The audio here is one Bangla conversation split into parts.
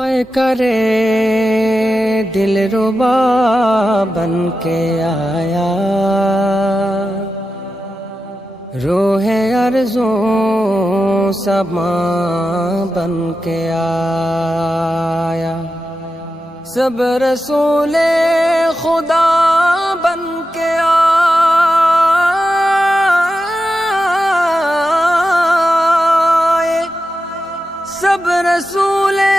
पे करे दिल रुबा बन के आया, रोहे अर्ज़ों समा बन के आया। सब रसूले खुदा बन के आए, सब रसूले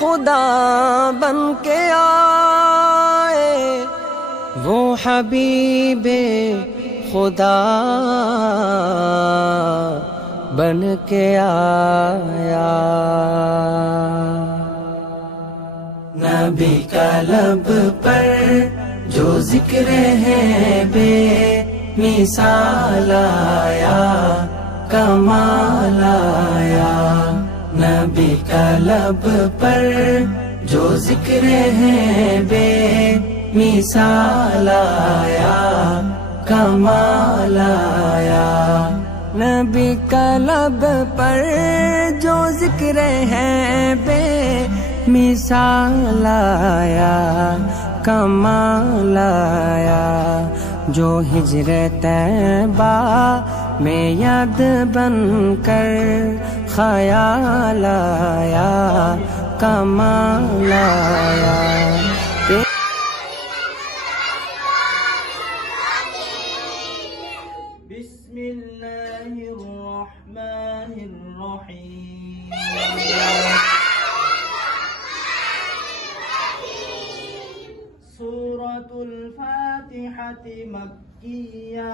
खुदा बन के आए। वो हबीबे खुदा बन के आया। नबी का लब पर जो जिक्र है बेमिसाल आया, कमाल आया। नबी का लब पर जो जिक्र है बेमिसाल आया, कमाल आया। नबी का लब पर जो जिक्र है बेमिसाल आया, कमाल आया। जो हिजरे तैबा में याद बनकर ख्याल आया, कमाल आया। बिस्मिल्लाहिर्रहमानिर्रहीम। सूरतुल फातिहति मक्किय्या।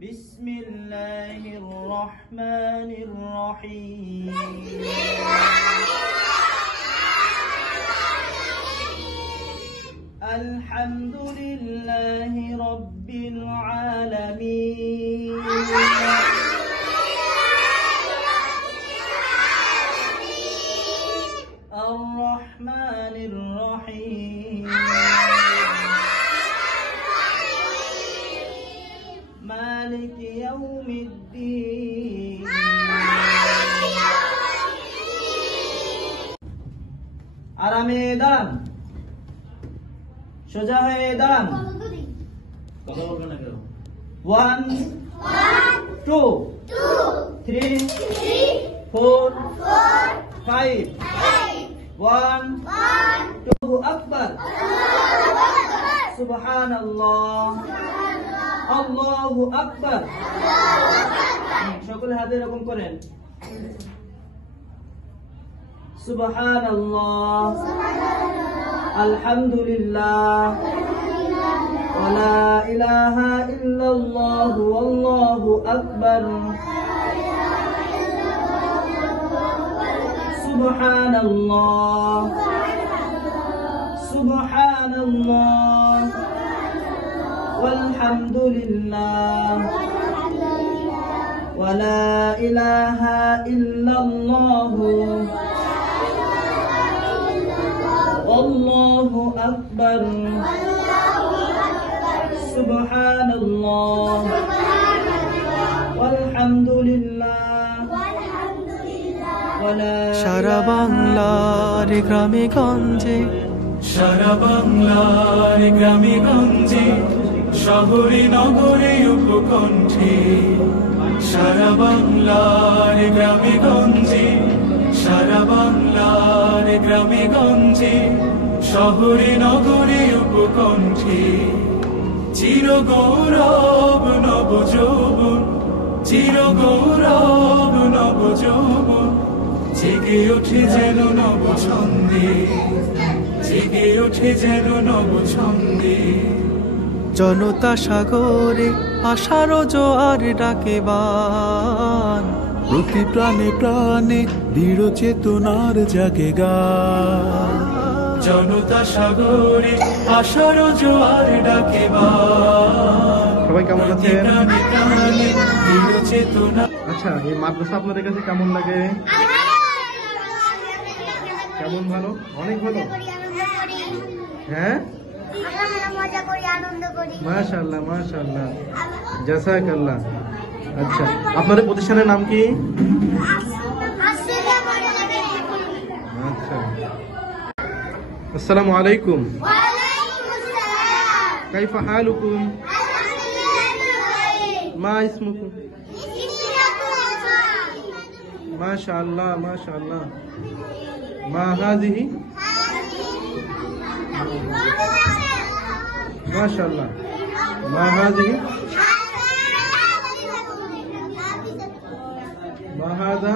बिस्मिल्लाहिर्रहमानिर्रहीम। अल्हम्दुलिल्लाहि रब्बिल आलमीन। अर्रहमानिर रहीम। मालिकि यौमिद्दीन। आरामे दान, সোজা হয়ে দান। 1 2 3 4 5 1 2 আকবার। সুবহানাল্লাহ, আল্লাহু আকবার। সকলে হাতে এরকম করেন। সুবহানাল্লাহ, আলহামদুলিল্লাহ, ওয়ালা ইলাহা ইল্লাল্লাহ, ওয়াল্লাহু আকবার। সুবহানাল্লাহ, সুবহানাল্লাহ, ওয়ালহামদুলিল্লাহ, ওয়ালা ইলাহা ইল্লাল্লাহ, আল্লাহু আকবার। সুবহানাল্লাহ, ওয়ালহামদুলিল্লাহ, ওয়ালা। সারা বাংলার গ্রামে গঞ্জে, সারা বাংলার গ্রামে গঞ্জে, শহরে নগরে উপকণ্ঠে। সারা বাংলার গ্রামে গঞ্জে, সারা বাংলার গ্রামে গঞ্জে, শহরে নগরে উপকণ্ঠে। চির গৌরব নব যৌবন, চির গৌরব নব যৌবন, জেগে ওঠে যেন নব ছন্দে, জেগে ওঠে যেন নব ছন্দে। জনতা সাগরে আশার জোয়ার ডাকে বান, প্রতি প্রাণে প্রাণে দৃঢ় চেতনার জাগে গান। জনতা সাগরে আশার জোয়ার ডাকে বান। সবাই কেমন আছেন? প্রাণে প্রাণে দৃঢ় চেতনা। আচ্ছা, এই মাদ্রাসা আপনাদের কাছে কেমন লাগে? কেমন? ভালো, অনেক ভালো। হ্যাঁ, মাশাআল্লাহ মাশাআল্লাহ, জাযাকাল্লাহ। আচ্ছা, আপনাদের প্রতিষ্ঠানের নাম কি? আচ্ছা, আসসালামু আলাইকুম। কাইফা হালুকুম? মা ইসমুকুম? মাশাআল্লাহ মাশাআল্লাহ। মা হাযিহি? মাশাআল্লাহ। মা হাযিহি? মা হাযা?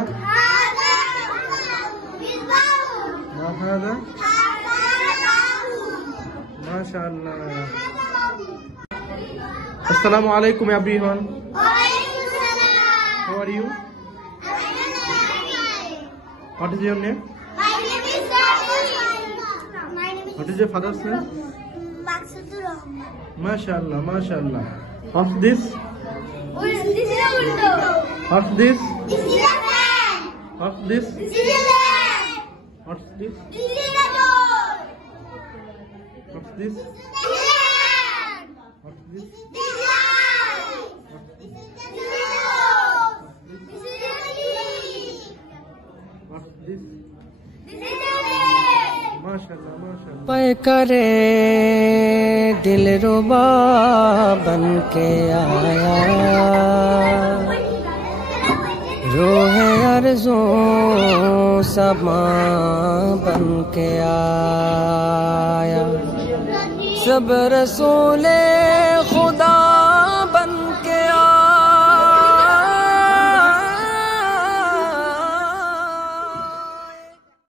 মা হাযা? মাশাআল্লাহ। আসসালামু আলাইকুম everyone. How are you? What is your name? My name is What is your father's name? Maqsudur Rahman. MashaAllah, MashaAllah. What's this? This is a window. What's this? This is a fan. What's this? This is a lamp. What's this? This is a door. What's this? This is a lamp. What's this? This is a eye. This is a nose. This is a knee. What's this? This is a leg. MashaAllah, MashaAllah. पे करे दिल रुबा बन के आया, रोहे अर्ज़ो समा बन के आया, सब रसूले खुदा